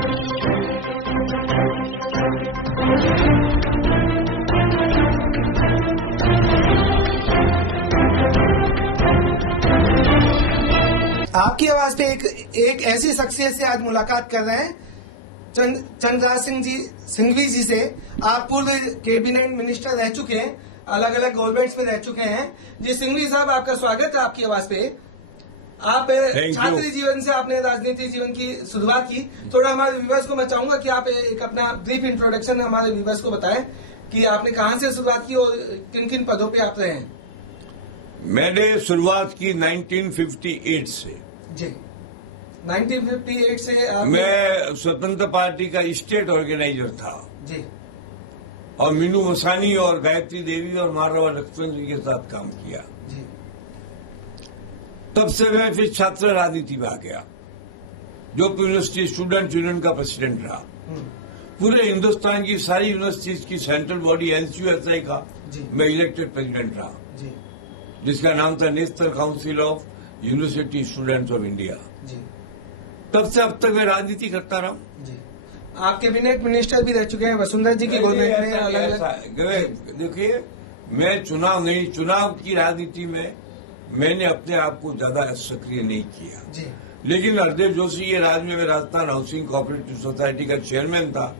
आपकी आवाज पे एक ऐसी शख्सियत से आज मुलाकात कर रहे हैं, चंद्रराज सिंघवी जी से। आप पूर्व कैबिनेट मिनिस्टर रह चुके हैं, अलग अलग गवर्नमेंट्स में रह चुके हैं। जी सिंघवी साहब, आपका स्वागत है आपकी आवाज पे। आप छात्र जीवन से आपने राजनीति जीवन की शुरुआत की। थोड़ा हमारे व्यूवर्स को मैं चाहूंगा कि आप एक अपना ब्रीफ इंट्रोडक्शन हमारे व्यूवर्स को बताएं कि आपने कहां से शुरुआत की और किन किन पदों पे आप रहे हैं। मैंने शुरुआत की 1958 से। जी 1958 से मैं स्वतंत्र पार्टी का स्टेट ऑर्गेनाइजर था जी, और मीनू मसानी और गायत्री देवी और मारवा लक्ष्मण जी के साथ काम किया जी। तब से मैं फिर छात्र राजनीति में आ गया, जोधपुर यूनिवर्सिटी स्टूडेंट यूनियन का प्रेसिडेंट रहा। पूरे हिंदुस्तान की सारी यूनिवर्सिटीज की सेंट्रल बॉडी एनसीयूएसआई का मैं इलेक्टेड प्रेसिडेंट रहा जी, जिसका नाम था national council of university students of India जी। तब से अब तक मैं राजनीति करता रहा जी। आप कैबिनेट मिनिस्टर भी रह चुके हैं वसुंधरा जी की गवर्नमेंट में। अलग देखिए, मैं चुनाव की राजनीति में मैंने अपने आप को ज्यादा सक्रिय नहीं किया जी। लेकिन हरदेव जोशी ये राज्य में राजस्थान हाउसिंग कोऑपरेटिव सोसाइटी का चेयरमैन था,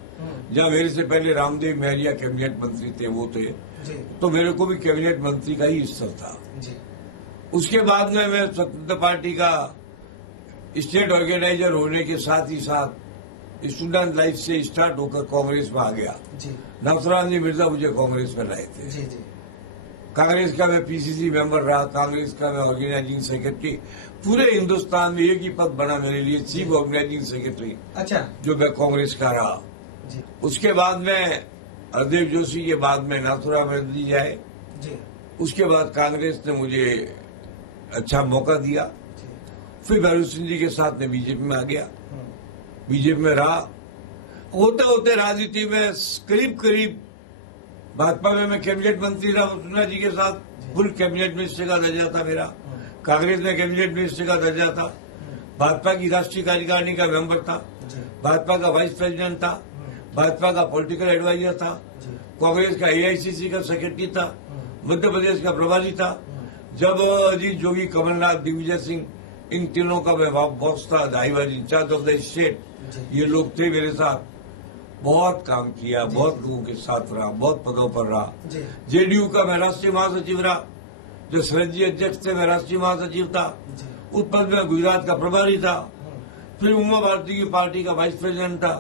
जहां मेरे से पहले रामदेव महरिया कैबिनेट मंत्री थे, वो थे जी। तो मेरे को भी कैबिनेट मंत्री का ही स्तर था जी। उसके बाद में मैं स्वतंत्र पार्टी का स्टेट ऑर्गेनाइजर होने के साथ ही साथ स्टूडेंट लाइफ से स्टार्ट होकर कांग्रेस में आ गया जी। नसरुल्लाह मिर्जा मुझे कांग्रेस में लाए थे जी जी। कांग्रेस का मैं पीसीसी मेंबर रहा, कांग्रेस का मैं ऑर्गेनाइजिंग सेक्रेटरी। पूरे हिंदुस्तान में एक ही पद बना मेरे लिए, चीफ ऑर्गेनाइजिंग सेक्रेटरी। अच्छा, जो मैं कांग्रेस का रहा जी। उसके बाद में हरदेव जोशी के बाद में नाथुराम मिर्जा जी आए जी। उसके बाद कांग्रेस ने मुझे अच्छा मौका दिया, फिर भैरू सिंह जी के साथ में बीजेपी में आ गया, बीजेपी में रहा। होते होते राजनीति में करीब भाजपा में मैं कैबिनेट मंत्री रहा वसुंधरा जी के साथ, फुल कैबिनेट मिनिस्टर का दर्जा था मेरा। कांग्रेस में कैबिनेट मिनिस्टर का दर्जा था, भाजपा की राष्ट्रीय कार्यकारिणी का मेंबर था, भाजपा का वाइस प्रेसिडेंट था, भाजपा का पॉलिटिकल एडवाइजर था, कांग्रेस का एआईसीसी का सेक्रेटरी था, मध्य प्रदेश का प्रभारी था। जब अजीत जोगी, कमलनाथ, दिग्विजय सिंह, इन तीनों का मैं बॉस था, I was incharge of the state. ये लोग थे मेरे साथ, बहुत काम किया, बहुत लोगों के साथ रहा, बहुत पदों पर रहा। जेडीयू का मैं राष्ट्रीय महासचिव रहा, जो शरद जी अध्यक्ष थे मैं राष्ट्रीय महासचिव था। उस पद में गुजरात का प्रभारी था। फिर उमा भारती की पार्टी का वाइस प्रेसिडेंट था,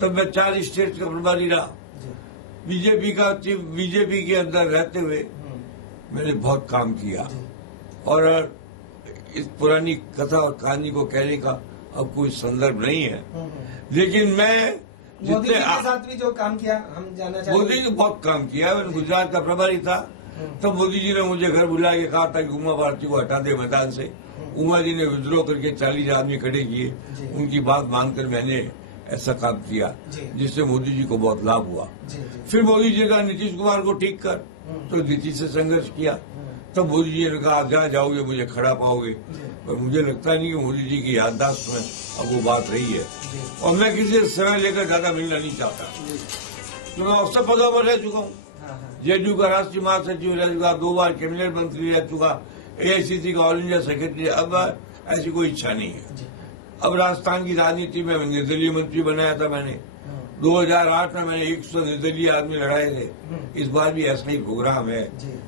तब मैं 4 स्टेट का प्रभारी रहा। बीजेपी के अंदर रहते हुए मैंने बहुत काम किया, और इस पुरानी कथा और कहानी को कहने का अब कोई संदर्भ नहीं है। लेकिन मैं मोदी जी के साथ भी जो काम किया हम जानना चाहते हैं। मोदी ने बहुत काम किया। मैं गुजरात का प्रभारी था, तब मोदी जी ने मुझे घर बुला के कहा था कि उमा भारती को हटा दे मैदान से। उमा जी ने विद्रोह करके 40 आदमी खड़े किए, उनकी बात मानकर मैंने ऐसा काम किया जिससे मोदी जी को बहुत लाभ हुआ। फिर मोदी जी का नीतीश कुमार को ठीक कर, तो नीतीश से संघर्ष किया। तब मोदी जी ने कहा जहाँ जाओगे मुझे खड़ा पाओगे, पर मुझे लगता नहीं कि मोदी जी की याददाश्त में अब वो बात रही है, और मैं किसी से समय लेकर ज्यादा मिलना नहीं चाहता, तो मैं सब पदों पर रह चुका हूँ। जेडीयू का राष्ट्रीय महासचिव रह चुका, 2 बार कैबिनेट मंत्री रह चुका, एआईसीसी का ऑल इंडिया सेक्रेटरी। अब ऐसी कोई इच्छा नहीं है। अब राजस्थान की राजनीति में निर्दलीय मंत्री बनाया था मैंने। 2008 में मैंने 100 निर्दलीय आदमी लड़ाए थे। इस बार भी ऐसा ही प्रोग्राम है,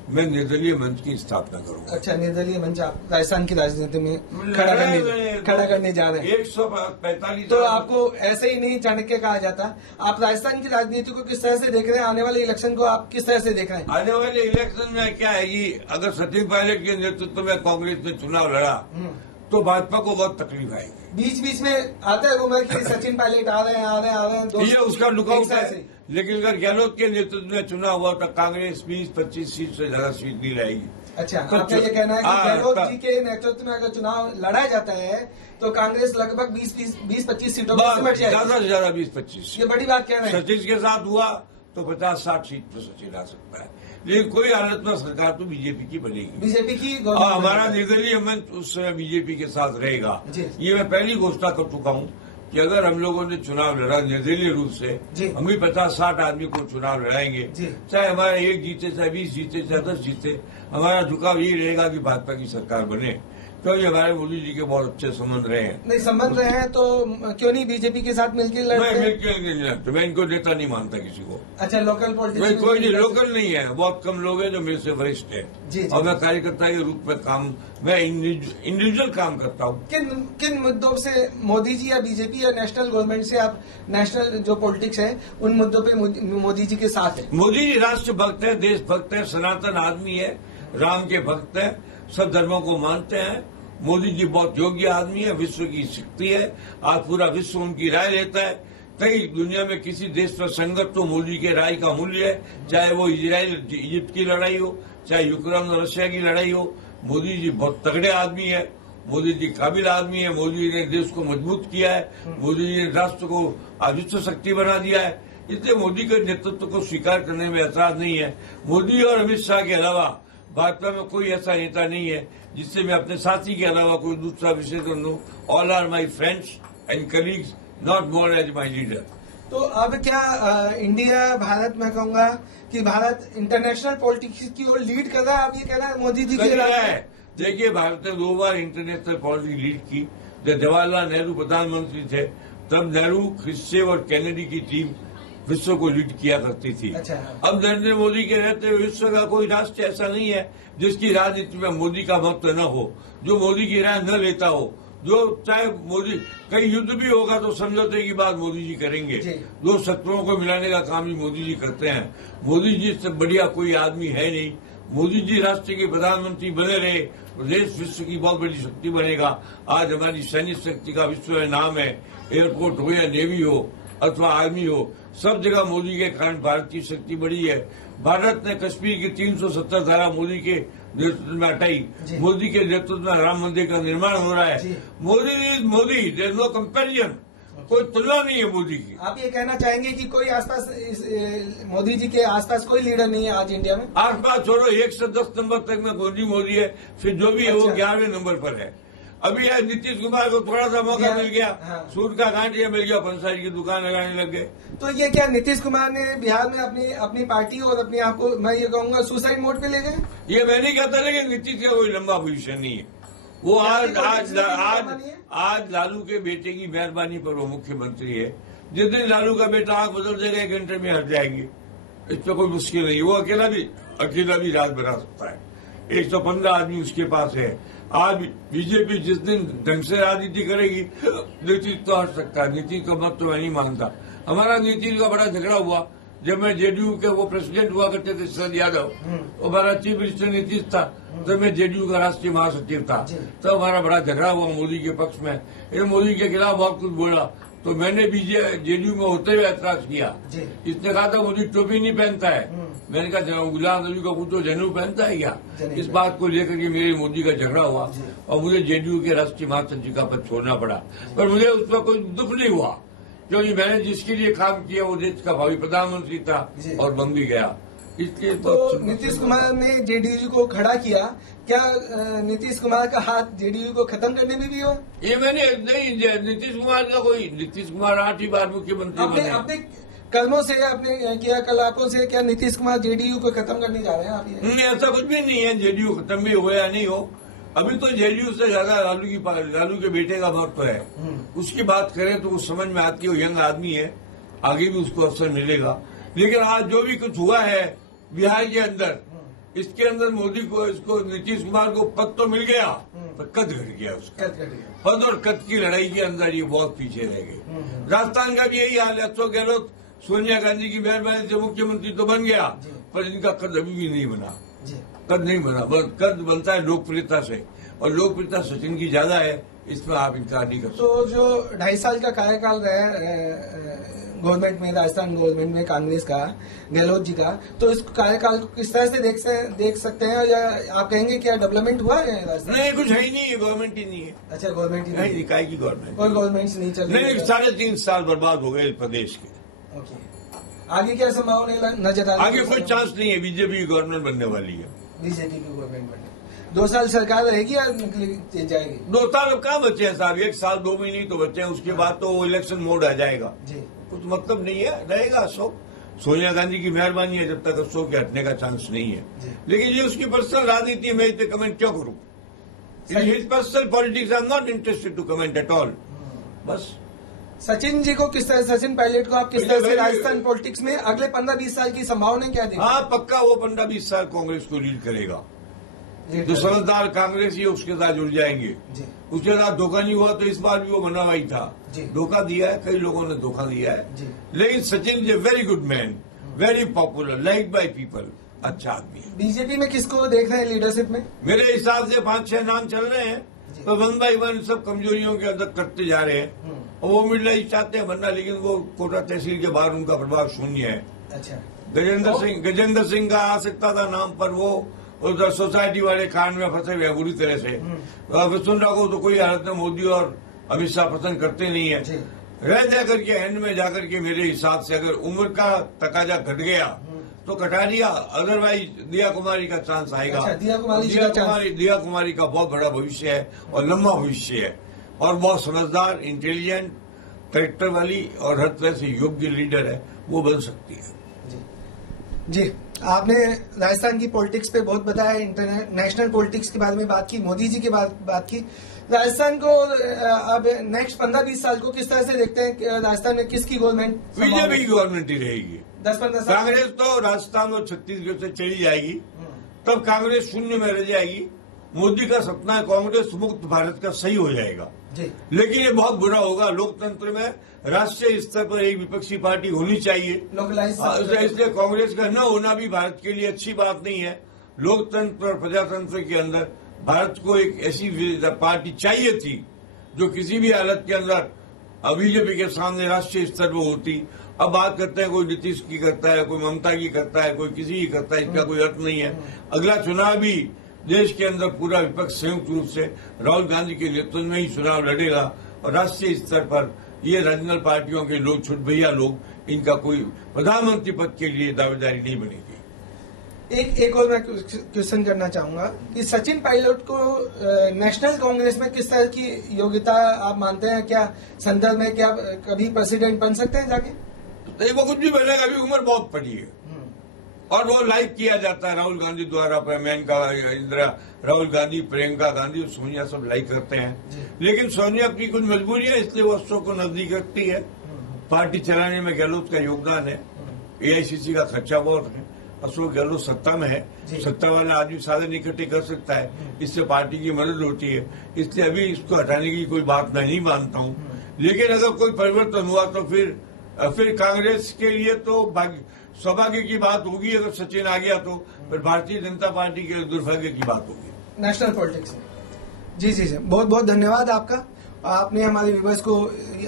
मैं निर्दलीय मंच की स्थापना करूंगा। अच्छा, निर्दलीय मंच आप राजस्थान की राजनीति में खड़ा करने जा रहे हैं। 145। तो आपको ऐसे ही नहीं चाणक्य कहा जाता। आप राजस्थान की राजनीति को किस तरह से देख रहे हैं? आने वाले इलेक्शन को आप किस तरह से देख रहे हैं? आने वाले इलेक्शन में क्या है कि अगर सचिन पायलट के नेतृत्व में कांग्रेस ने चुनाव लड़ा तो भाजपा को बहुत तकलीफ आएगी। बीच में आता है रूमर कि सचिन पायलट आ रहे हैं ये उसका लुकआउट है। लेकिन अगर गहलोत के नेतृत्व में चुनाव हुआ तो कांग्रेस 20-25 सीट से ज्यादा सीट नहीं रहेगी। अच्छा, तो आपका ये कहना है कि गहलोत जी के नेतृत्व में अगर चुनाव लड़ा जाता है तो कांग्रेस लगभग 20-25 सीटों में सिमट जाएगी। ज्यादा से ज्यादा 20-25। ये बड़ी बात कह रहे हैं। सचिन के साथ हुआ तो 50-60 सीट पर सचिन आ सकता है, लेकिन कोई हालत में सरकार तो बीजेपी की बनेगी। बीजेपी की हमारा निर्दलीय मंच उस समय बीजेपी के साथ रहेगा। ये मैं पहली घोषणा कर चुका हूँ कि अगर हम लोगों ने चुनाव लड़ा निर्दलीय रूप से, जी। हम भी 50-60 आदमी को चुनाव लड़ाएंगे, जी। चाहे हमारा 1 जीते, चाहे 20 जीते, चाहे 10 जीते, हमारा झुकाव यही रहेगा कि भाजपा की सरकार बने, क्योंकि हमारे मोदी जी के बहुत अच्छे संबंध रहे हैं। नहीं, संबंध रहे हैं तो क्यों नहीं बीजेपी के साथ मिलकर लड़ते मैं हैं? मिलकर नहीं लड़ता, मैं इनको नेता नहीं मानता किसी को। अच्छा, लोकल पॉलिटिक्स मैं में कोई नहीं, मिलकर- लोकल नहीं है, बहुत कम लोग हैं जो मेरे से वरिष्ठ हैं। जी, जी, और मैं जी। कार्यकर्ता के रूप में काम, मैं इंडिविजुअल काम करता हूँ। किन मुद्दों से मोदी जी या बीजेपी या नेशनल गवर्नमेंट से आप, नेशनल जो पॉलिटिक्स है उन मुद्दों पे मोदी जी के साथ है? मोदी जी राष्ट्र भक्त है, देशभक्त है, सनातन आदमी है, राम के भक्त है, सब धर्मों को मानते हैं। मोदी जी बहुत योग्य आदमी है, विश्व की शक्ति है, आज पूरा विश्व उनकी राय लेता है। कई दुनिया में किसी देश पर संकट तो मोदी के राय का मूल्य है, चाहे वो इजराइल इजिप्ट की लड़ाई हो, चाहे यूक्रेन और रशिया की लड़ाई हो। मोदी जी बहुत तगड़े आदमी है, मोदी जी काबिल आदमी है, मोदी जी ने देश को मजबूत किया है, मोदी जी ने राष्ट्र को विश्व शक्ति बना दिया है। इसलिए मोदी के नेतृत्व को स्वीकार करने में ऐतराज नहीं है। मोदी और अमित शाह के अलावा भाजपा में कोई ऐसा नेता नहीं है जिससे मैं अपने साथी के अलावा कोई दूसरा विषय कर लूं। All are my friends and colleagues, not more as my leader. तो अब क्या इंडिया, भारत, मैं कहूंगा कि भारत इंटरनेशनल पॉलिटिक्स की ओर लीड कर रहा है, आप ये कहना है मोदी जी कर के रहा रास्ते? है। देखिए, भारत ने 2 बार इंटरनेशनल पॉलिटिक्स लीड की। जब जवाहरलाल नेहरू प्रधानमंत्री थे तब नेहरू, ख्रुश्चेव और कैनेडी की टीम विश्व को लीड किया करती थी। अच्छा। अब नरेंद्र मोदी के रहते हुए विश्व का कोई राष्ट्र ऐसा नहीं है जिसकी राजनीति में मोदी का महत्व न हो, जो मोदी की राय न लेता हो, जो चाहे मोदी, कई युद्ध भी होगा तो समझौते की बात मोदी जी करेंगे। जी। दो शत्रुओं को मिलाने का काम ही मोदी जी करते हैं। मोदी जी से बढ़िया कोई आदमी है नहीं। मोदी जी राष्ट्र के प्रधानमंत्री बने रहे, देश विश्व की बहुत बड़ी शक्ति बनेगा। आज हमारी सैन्य शक्ति का विश्व में नाम है। एयरपोर्ट हो या नेवी हो अथवा आर्मी हो, सब जगह मोदी के कारण भारत की शक्ति बढ़ी है। भारत ने कश्मीर की 370 धारा मोदी के नेतृत्व में हटाई। मोदी के नेतृत्व में राम मंदिर का निर्माण हो रहा है। Modi is Modi, there no comparison, कोई तुलना नहीं है मोदी की। आप ये कहना चाहेंगे कि कोई आसपास मोदी जी के आसपास कोई लीडर नहीं है आज इंडिया में? आसपास छोड़ो, 1 से 10 नंबर तक में मोदी है, फिर जो भी है वो 11वें नंबर पर है। अभी आज नीतीश कुमार को थोड़ा सा मौका मिल गया, सूट का गांठिया मिल गया, पंसारी की दुकान लगाने लग गए। तो ये क्या नीतीश कुमार ने बिहार में अपनी पार्टी और अपने आप को, मैं ये कहूंगा, सुसाइड मोड पे ले गए? ये मैं नहीं कहता, लेकिन नीतीश का कोई लंबा पोजीशन नहीं है। वो आज लालू के बेटे की मेहरबानी पर वो मुख्यमंत्री है। जिस दिन लालू का बेटा आंख बदल देगा 1 घंटे में हट जाएंगे, इसमें कोई मुश्किल नहीं। वो अकेला भी राज बना सकता है। 115 आदमी उसके पास है। आज बीजेपी जिस दिन ढंग से राजनीति करेगी, नीतीश तो हट सकता है। नीतीश का मत तो मैं नहीं मानता। हमारा नीतीश का बड़ा झगड़ा हुआ जब मैं जेडीयू के वो प्रेसिडेंट हुआ करते थे शरद यादव, हमारा चीफ मिनिस्टर नीतीश था, तो मैं जेडीयू का राष्ट्रीय महासचिव था। तो हमारा बड़ा झगड़ा हुआ मोदी के पक्ष में। ये मोदी के खिलाफ बहुत कुछ बोला, तो मैंने भी जेडीयू में होते हुए ऐतराज किया। इसने कहा था मोदी टोपी नहीं पहनता है। मैंने कहा गुलाम नबी का पूछो जनेऊ पहनता है क्या? इस बात को लेकर के मेरे मोदी का झगड़ा हुआ और मुझे जेडीयू के राष्ट्रीय महासचिव का पद छोड़ना पड़ा। पर मुझे उस पर कोई दुख नहीं हुआ, क्योंकि मैंने जिसके लिए काम किया वो देश का भावी प्रधानमंत्री था और बन भी गया। इसलिए तो नीतीश कुमार ने जेडीयू को खड़ा किया, क्या नीतीश कुमार का हाथ जेडीयू को खत्म करने में भी हो? ये मैंने नहीं, नीतीश कुमार का कोई, नीतीश कुमार 8 बार मुख्यमंत्री बने। अपने कर्मों से, अपने क्रियाकलापों से क्या नीतीश कुमार जेडीयू को खत्म करने जा रहे हैं आप? नहीं, ऐसा कुछ भी नहीं है। जेडीयू खत्म भी हो या नहीं हो, अभी तो जेडीयू से ज्यादा लालू के बेटे का महत्व है। उसकी बात करें तो उस समझ में आती है, वो यंग आदमी है, आगे भी उसको अवसर मिलेगा। लेकिन आज जो भी कुछ हुआ है बिहार के अंदर, इसके अंदर मोदी को, इसको नीतीश कुमार को पद तो मिल गया पर कद घट गया उसका। पद और कद की लड़ाई के अंदर ये बहुत पीछे रह गए। राजस्थान का भी यही हाल है। अशोक गहलोत सोनिया गांधी की मेहरबानी से मुख्यमंत्री तो बन गया, पर इनका कद अभी भी नहीं बना। कद नहीं बना, कद बनता है लोकप्रियता से, और लोकप्रियता सचिन की ज्यादा है, इसमें आप इनकार नहीं कर सकते। तो जो 2.5 साल का कार्यकाल रहा गवर्नमेंट में, राजस्थान गवर्नमेंट में कांग्रेस का, गहलोत जी का, तो इस कार्यकाल को किस तरह से देख सकते हैं, या आप कहेंगे क्या डेवलपमेंट हुआ है राजस्थान? नहीं, कुछ है ही नहीं है, गवर्नमेंट ही नहीं है। अच्छा, गवर्नमेंट ही नहीं, इकाई की गवर्नमेंट और गवर्नमेंट नहीं चल रही? नहीं, 3.5 साल बर्बाद हो गए प्रदेश के। ओके, आगे क्या संभावना नजर आ रही है? आगे कोई चांस नहीं है, बीजेपी की गवर्नमेंट बनने वाली है। बीजेपी की गवर्नमेंट बनने। 2 साल सरकार रहेगी या निकली जाएगी? 2 साल अब कहाँ बचे हैं साहब, 1 साल 2 महीने तो बचे हैं, उसके बाद तो इलेक्शन मोड आ जाएगा जी। कुछ मतलब नहीं है, रहेगा अशोक। सोनिया गांधी की मेहरबानी है, जब तक अशोक के हटने का चांस नहीं है। लेकिन ये उसकी पर्सनल राजनीति है, मैं इस पर कमेंट क्यों करूं? His personal politics I am not interested to comment at all. बस सचिन जी को किस तरह, सचिन पायलट को आप किस तरह से राजस्थान पॉलिटिक्स में अगले 15-20 साल की संभावना क्या देखते हैं? हाँ, पक्का वो 15-20 साल कांग्रेस को लीड करेगा। जो समझदार कांग्रेस ही उसके साथ जुड़ जाएंगे। उसके साथ धोखा नहीं हुआ तो इस बार भी वो बना हुआ ही था। धोखा दिया है, कई लोगों ने धोखा दिया है, लेकिन Sachin is a very good man, very popular, like by people, अच्छा आदमी है। बीजेपी में किसको देख रहे हैं लीडरशिप में? मेरे हिसाब से 5-6 नाम चल रहे हैं, तो 1 by 1 सब कमजोरियों के अंदर करते जा रहे हैं। और वो मिडलाइज चाहते हैं बनना, लेकिन वो कोटा तहसील के बाहर उनका प्रभाव शून्य है। अच्छा, गजेंद्र सिंह का आ सकता था नाम पर, वो उधर सोसाइटी वाले कांड में फंसे हुए हैं बुरी तरह से। वसुंधरा को तो कोई हालत में मोदी और अमित शाह पसंद करते नहीं है। रह जाकर के एंड में जाकर के मेरे हिसाब से अगर उम्र का तकाजा घट गया तो कटारिया, अदरवाइज दिया कुमारी का चांस आएगा। अच्छा, दिया कुमारी का बहुत बड़ा भविष्य है और लंबा भविष्य है, और बहुत समझदार, इंटेलिजेंट, कैरेक्टर वाली और हर तरह से योग्य लीडर है, वो बन सकती है। जी, आपने राजस्थान की पॉलिटिक्स पे बहुत बताया, इंटरनेशनल पॉलिटिक्स के बारे में बात की, मोदी जी की बात की। राजस्थान को अब नेक्स्ट 15-20 साल को किस तरह से देखते हैं? राजस्थान में किसकी गवर्नमेंट? बीजेपी की गवर्नमेंट ही रहेगी। 10-15 साल कांग्रेस तो राजस्थान और छत्तीसगढ़ से चली जाएगी, तब कांग्रेस शून्य में रह जाएगी। मोदी का सपना है कांग्रेस मुक्त भारत का सही हो जाएगा, लेकिन ये बहुत बुरा होगा। लोकतंत्र में राष्ट्रीय स्तर पर एक विपक्षी पार्टी होनी चाहिए, इसलिए कांग्रेस का न होना भी भारत के लिए अच्छी बात नहीं है। लोकतंत्र और प्रजातंत्र के अंदर भारत को एक ऐसी पार्टी चाहिए थी जो किसी भी हालत के अंदर बीजेपी के सामने राष्ट्रीय स्तर पर होती। अब बात करते हैं कोई नीतीश की करता है, कोई ममता की करता है, कोई किसी की करता है, इसका कोई अर्थ नहीं है। अगला चुनाव भी देश के अंदर पूरा विपक्ष संयुक्त रूप से राहुल गांधी के नेतृत्व में ही चुनाव लड़ेगा, और राष्ट्रीय स्तर पर ये रीजनल पार्टियों के लोग, छुट भैया लोग, इनका कोई प्रधानमंत्री पद के लिए दावेदारी नहीं बनेगी। एक और मैं क्वेश्चन करना चाहूंगा कि सचिन पायलट को नेशनल कांग्रेस में किस तरह की योग्यता आप मानते हैं? क्या संदर्भ में क्या कभी प्रेसिडेंट बन सकते हैं जाके? नहीं, वो कुछ भी बनेगा, अभी उम्र बहुत पड़ी है, और वो लाइक किया जाता है राहुल गांधी द्वारा। मेनका इंदिरा, राहुल गांधी, प्रियंका गांधी, सोनिया सब लाइक करते हैं, लेकिन सोनिया की कुछ मजबूरी है, इसलिए वो अशोक को नजदीक रखती है। पार्टी चलाने में गहलोत का योगदान है, एआईसीसी का खर्चा बहुत है। अशोक गहलोत सत्ता में है, सत्ता वाला आदमी साधन इकट्ठे कर सकता है, इससे पार्टी की मदद होती है, इसलिए अभी इसको हटाने की कोई बात मैं नहीं मानता हूं। लेकिन अगर कोई परिवर्तन हुआ तो फिर कांग्रेस के लिए तो सौभाग्य की बात होगी। अगर सचिन आ गया तो फिर भारतीय जनता पार्टी के लिए दुर्भाग्य की बात होगी नेशनल पॉलिटिक्स में। जी, बहुत बहुत धन्यवाद आपका। आपने हमारे व्यूअर्स को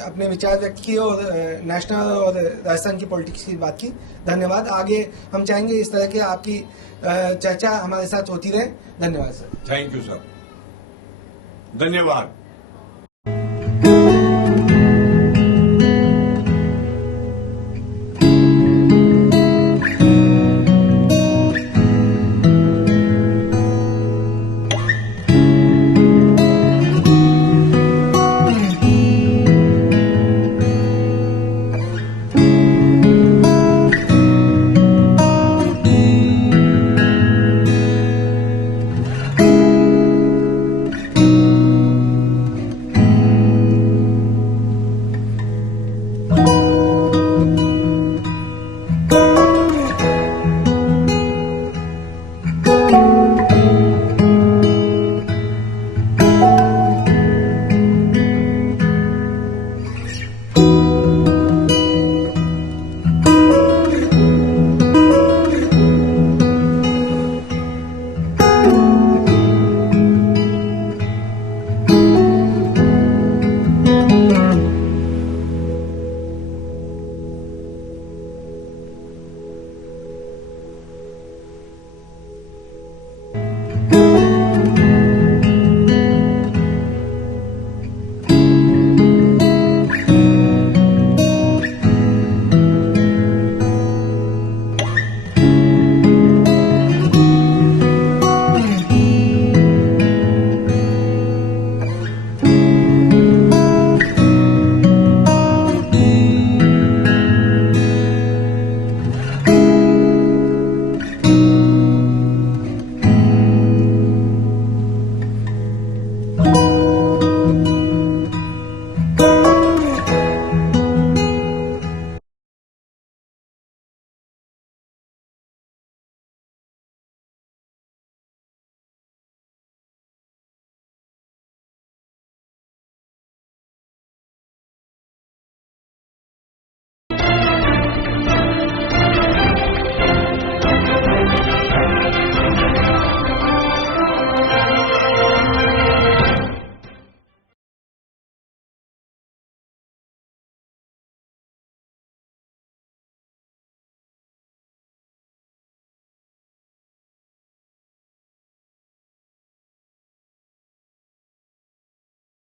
अपने विचार व्यक्त किए और नेशनल और राजस्थान की पॉलिटिक्स की बात की। धन्यवाद। आगे हम चाहेंगे इस तरह की आपकी चर्चा हमारे साथ होती रहे। धन्यवाद सर। थैंक यू सर, धन्यवाद।